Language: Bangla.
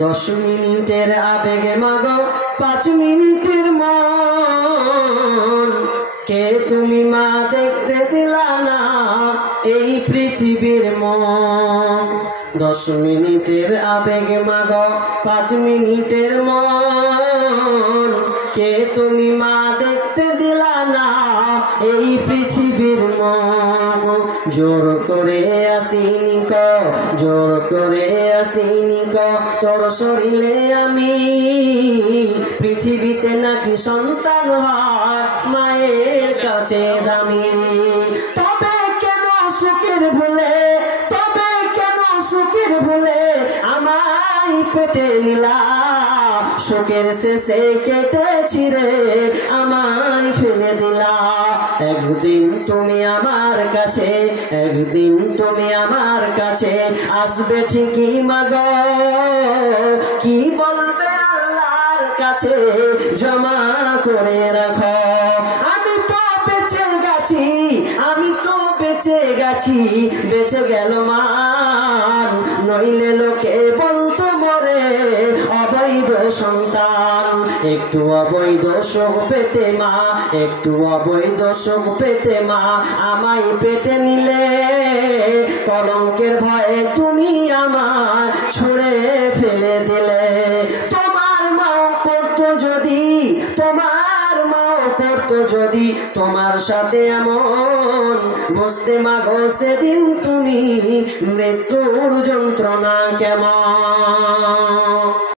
10 মিনিটের আবেগে মাগো 5 মিনিটের মন, কে তুমি মা দেখতে দিলা না এই পৃথিবীর মন। 10 মিনিটের আবেগে মাগো 5 মিনিটের মন, কে তুমি মা দেখতে দিলা না এই পৃথিবীর মন। জোর করে আসিনি ক, জোর করে আসিনি ক, তোর শরীরে আমি পৃথিবীতে নাকি সন্তান হয় মায়ের কাছে দামি। তবে কেন সুখের ভুলে, তবে কেন সুখের ভুলে আমায় পেটে নিলা, শোকের শেষে কেটেছি রে আমায় ফেলে দিলা। একদিন তুমি আমার কাছে, একদিন তুমি আমার কাছে আসবে ঠিকই মাগো, কি বলবে আল্লাহর কাছে জমা করে রাখো। আমি তো বেঁচে গেছি, আমি তো বেঁচে গেছি, বেঁচে গেল মান, নইলে লোকে বলতো মরে অবৈধ সন্তান। একটু অবৈধ সুখ পেতে মা, একটু অবৈধ সুখ পেতে মা আমায় পেটে নিলে, কলঙ্কের ভয়ে তুমি আমায় ছুঁড়ে ফেলে দিলে। তোমার মাও করতো যদি, তোমার মাও করতো যদি তোমার সাথে এমন, বুঝতে মাগো সেদিন তুমি মৃত্যুর যন্ত্রণা কেমন।